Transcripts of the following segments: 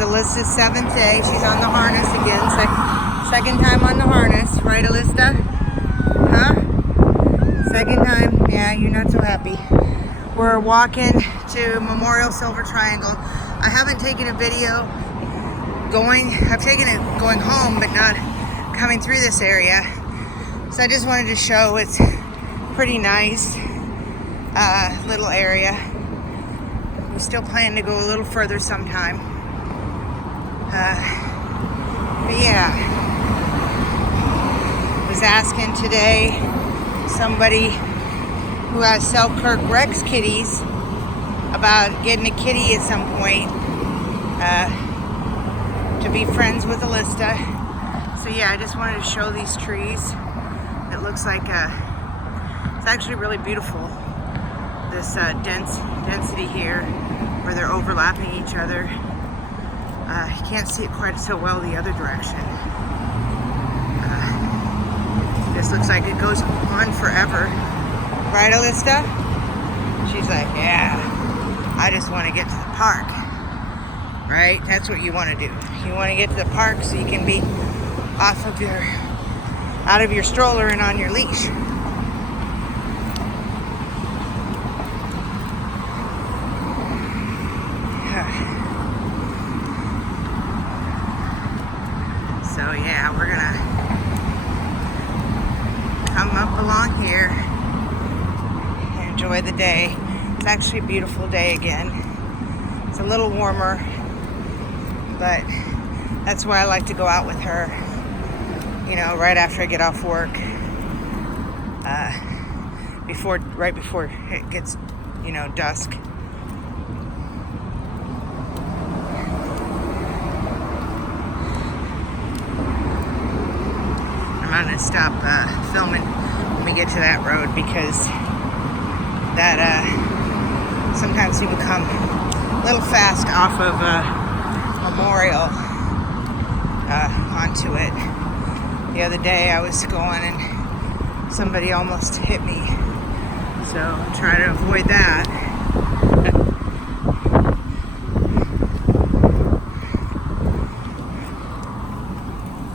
Elista's 7th day. She's on the harness again. Second time on the harness, right, Elista? Huh? Second time? Yeah, you're not so happy. We're walking to Memorial Silver Triangle. I haven't taken a video I've taken it going home, but not coming through this area. So I just wanted to show it's pretty nice little area. We still plan to go a little further sometime. But yeah, was asking today somebody who has Selkirk Rex kitties about getting a kitty at some point to be friends with Elista. So yeah, I just wanted to show these trees. It looks like it's actually really beautiful. This density here, where they're overlapping each other. You can't see it quite so well the other direction. This looks like it goes on forever. Right, Elista? She's like, yeah, I just want to get to the park. Right? That's what you want to do. You want to get to the park so you can be out of your stroller and on your leash. So yeah, we're gonna come up along here and enjoy the day. It's actually a beautiful day again. It's a little warmer, but that's why I like to go out with her, you know, right after I get off work, right before it gets, you know, dusk. I'm gonna stop filming when we get to that road, because that sometimes you become a little fast off of Memorial onto it. The other day I was going and somebody almost hit me, so try to avoid that.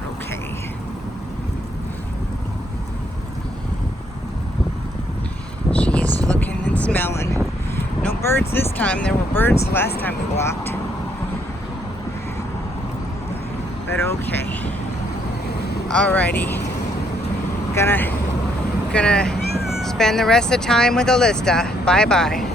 Okay. She's looking and smelling. No birds this time. There were birds the last time we walked. But okay. Alrighty. Gonna spend the rest of the time with Elista. Bye-bye.